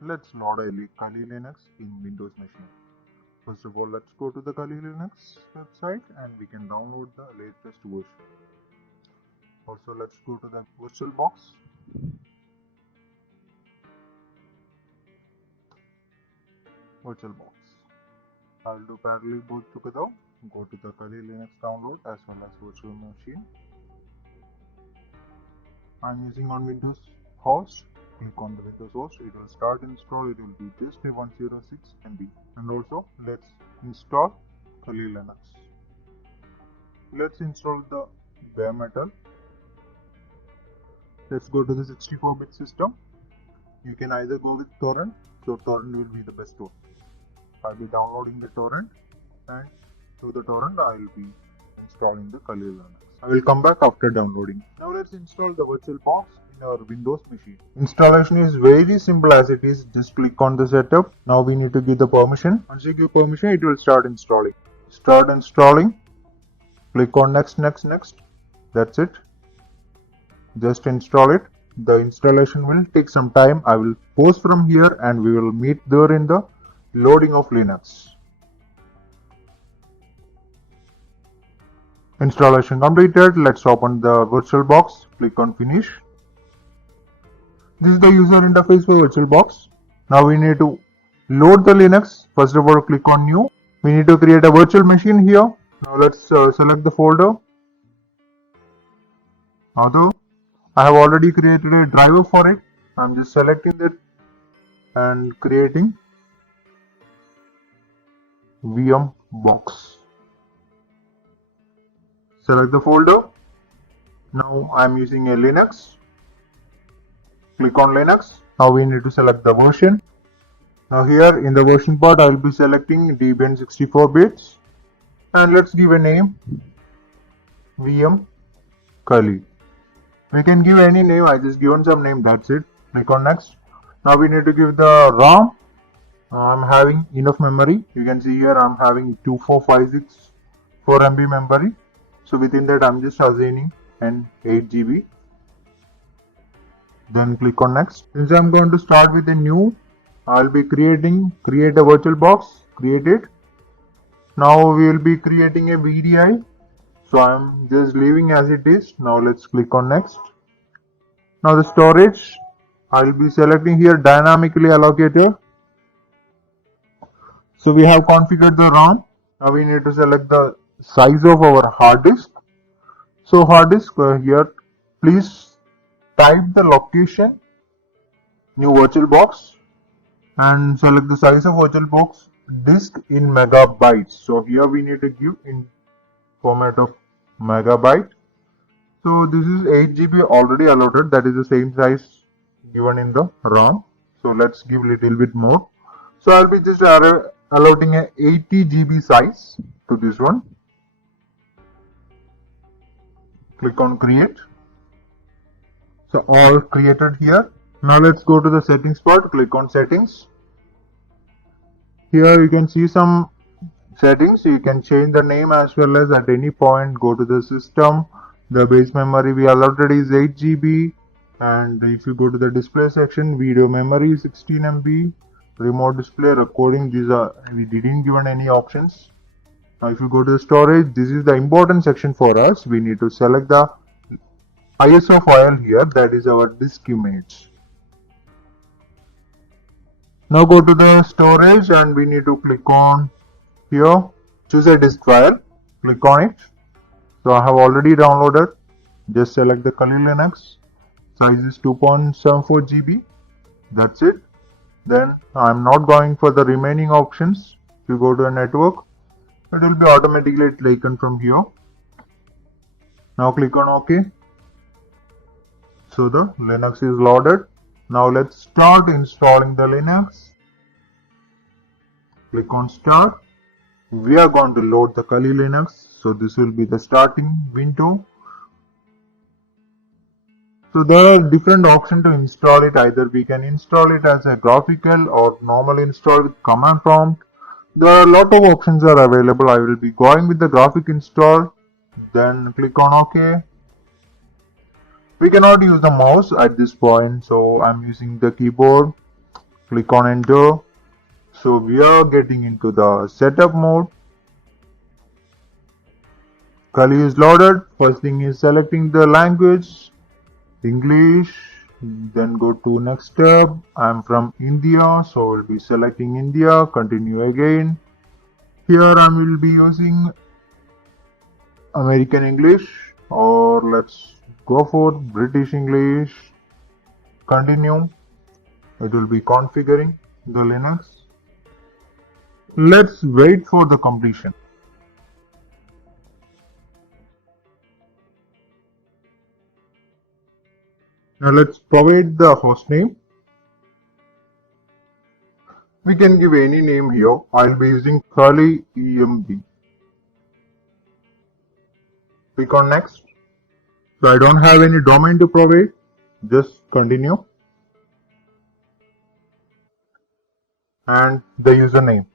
Let's load a Kali Linux in Windows machine. First of all, let's go to the Kali Linux website and we can download the latest version. Also, let's go to the VirtualBox. VirtualBox. I'll do parallel both together. Go to the Kali Linux download as well as virtual machine. I'm using on Windows host. Click on the Windows host. It will start install. It will be just a 106 MB. And also, let's install Kali Linux. Let's install the bare metal. Let's go to the 64-bit system. You can either go with torrent, so torrent will be the best one. I'll be downloading the torrent, and through the torrent I will be installing the Kali Linux. I will come back after downloading. Now let's install the VirtualBox in our Windows machine. Installation is very simple as it is. Just click on the setup. Now we need to give the permission. Once you give permission, it will start installing. Start installing. Click on next, next, next. That's it. Just install it. The installation will take some time. I will pause from here and we will meet there in the loading of Linux. Installation completed. Let's open the VirtualBox. Click on finish. This is the user interface for VirtualBox. Now we need to load the Linux. First of all, click on new. We need to create a virtual machine here. Now let's select the folder. Although I have already created a driver for it, I'm just selecting that and creating VM box. Select the folder. Now I'm using a Linux. Click on Linux. Now we need to select the version. Now here in the version part, I will be selecting Debian 64 bits and let's give a name VM Kali. We can give any name. I just given some name. That's it. Click on next. Now we need to give the RAM. I'm having enough memory. You can see here I'm having 2456 4 MB memory. So within that I'm just assigning an 8 GB. Then click on next. Since I'm going to start with a new, I'll be create a VirtualBox. Create it. Now we will be creating a VDI. So I'm just leaving as it is. Now let's click on next. Now the storage, I'll be selecting here dynamically allocated. So we have configured the RAM. Now we need to select the size of our hard disk. So hard disk here, please type the location, new VirtualBox, and select the size of VirtualBox disk in megabytes. So here we need to give in format of megabyte. So this is 8 GB already allotted. That is the same size given in the RAM. So let's give little bit more. So I'll be just allotting a 80 GB size to this one. Click on create. So all created here. Now let's go to the settings part. Click on settings. Here you can see some settings. You can change the name as well as at any point go to the system. The base memory we allotted is 8 GB. And if you go to the display section, video memory is 16 MB. Remote display recording, these are, we didn't given any options. Now if you go to the storage, this is the important section for us. We need to select the ISO file here, that is our disk image. Now go to the storage and we need to click on here, choose a disk file, click on it. So I have already downloaded, just select the Kali Linux, size is 2.74 GB, that's it. Then I'm not going for the remaining options. If you go to a network, it will be automatically taken from here. Now click on OK. So the Linux is loaded. Now let's start installing the Linux. Click on start. We are going to load the Kali Linux. So this will be the starting window. So there are different options to install it. Either we can install it as a graphical or normal install with command prompt. There are a lot of options are available. I will be going with the graphic install. Then click on OK. We cannot use the mouse at this point, so I'm using the keyboard. Click on enter. So we are getting into the setup mode. Kali is loaded. First thing is selecting the language, English. Then go to next step. I'm from India, so we'll be selecting India. Continue again. Here I will be using American English, or let's go for British English. Continue. It will be configuring the Linux. Let's wait for the completion. Now let's provide the host name. We can give any name here. I'll be using Kali EMB. Click on next. So I don't have any domain to provide. Just continue. And the username.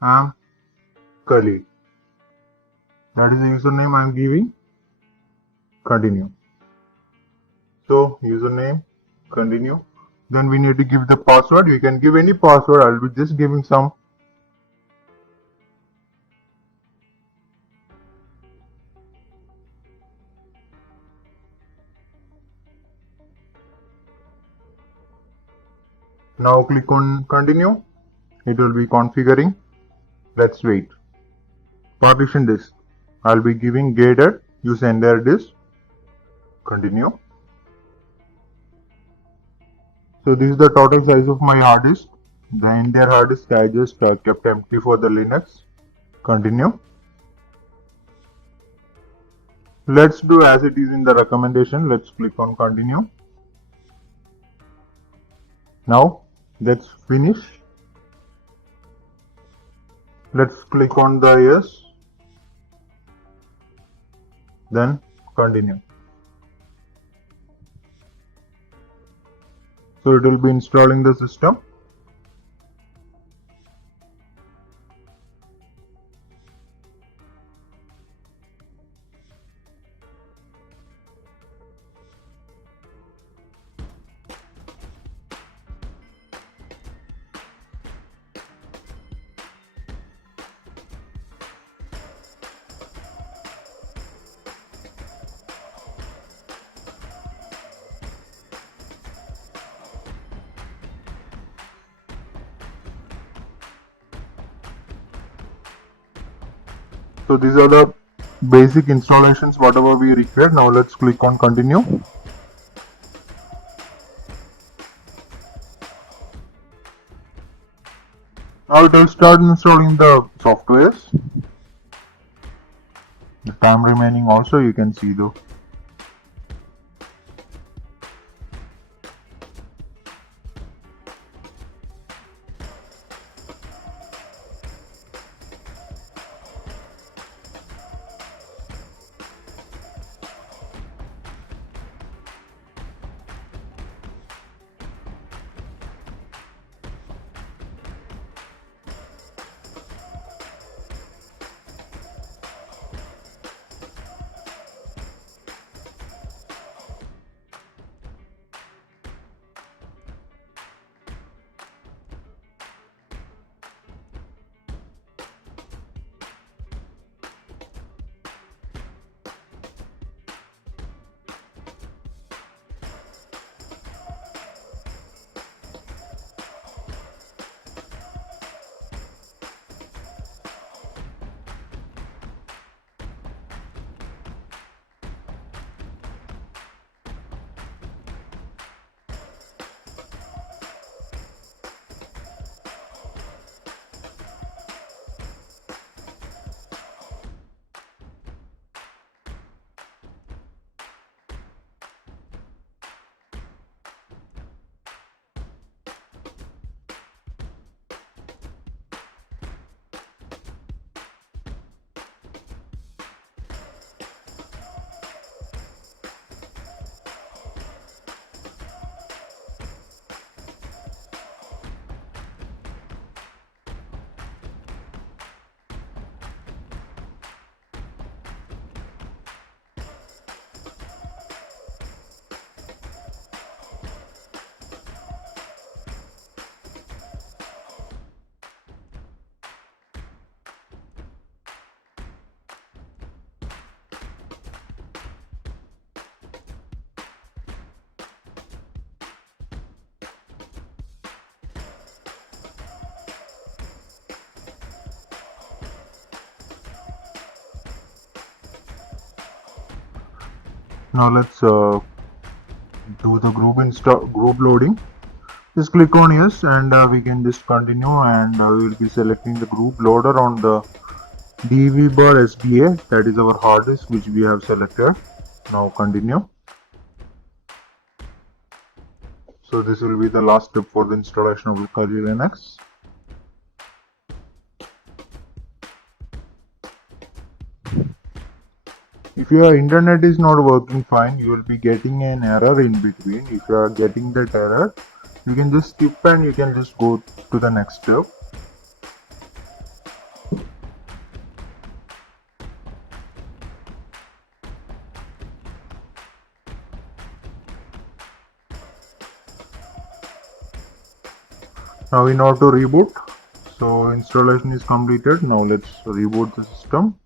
I'm Kali. That is the username I'm giving. Continue. So username, continue. Then we need to give the password. You can give any password. I'll be just giving some. Now click on continue. It will be configuring. Let's wait. Partition disk. I'll be giving gated. Use entire disk. Continue. So this is the total size of my hard disk. The entire hard disk I just kept empty for the Linux. Continue. Let's do as it is in the recommendation. Let's click on continue. Now let's finish. Let's click on the yes. Then continue. So it will be installing the system. So these are the basic installations whatever we require. Now let's click on continue. Now it will start installing the softwares. The time remaining also you can see though. Now let's do the group loading. Just click on yes, and we can just continue, and we will be selecting the group loader on the DV bar SDA, that is our hard disk which we have selected. Now continue. So this will be the last step for the installation of Kali Linux. If your internet is not working fine, you will be getting an error in between. If you are getting that error, you can just skip and you can just go to the next step. Now we know to reboot. So installation is completed. Now let's reboot the system.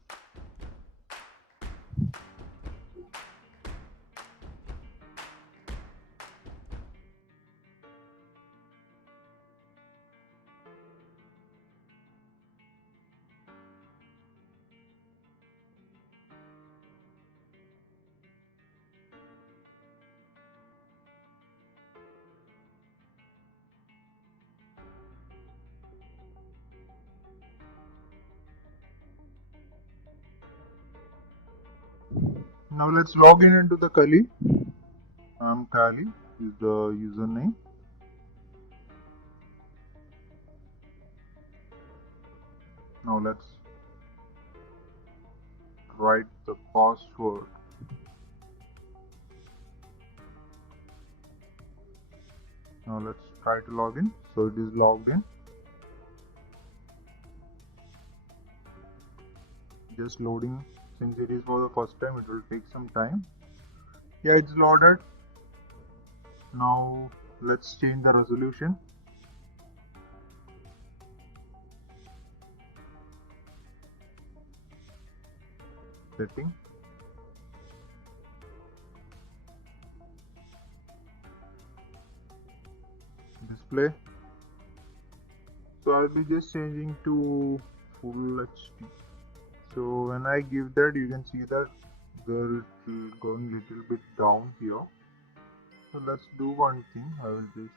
Now let's log in into the Kali. Kali is the username. Now let's write the password. Now let's try to log in. So it is logged in. Just loading. Since it is for the first time, it will take some time. Yeah, it's loaded. Now let's change the resolution. Setting. Display. So I'll be just changing to full HD. So when I give that, you can see that the going little bit down here. So let's do one thing. I will just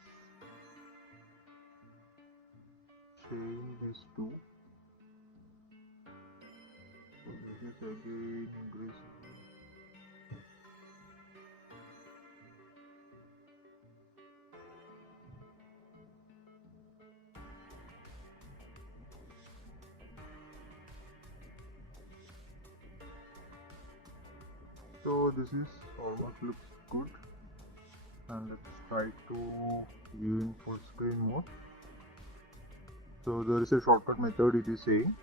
change this to this is again increasing. So this is almost looks good, and let's try to view in full screen mode. So there is a shortcut method it is saying.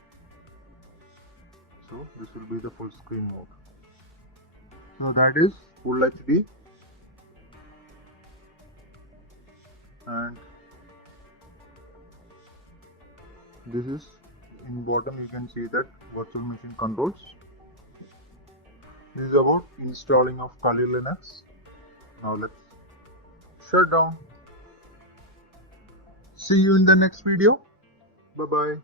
So this will be the full screen mode. So that is full HD, and this is in bottom you can see that virtual machine controls. This is about installing of Kali Linux. Now let's shut down. See you in the next video. Bye bye.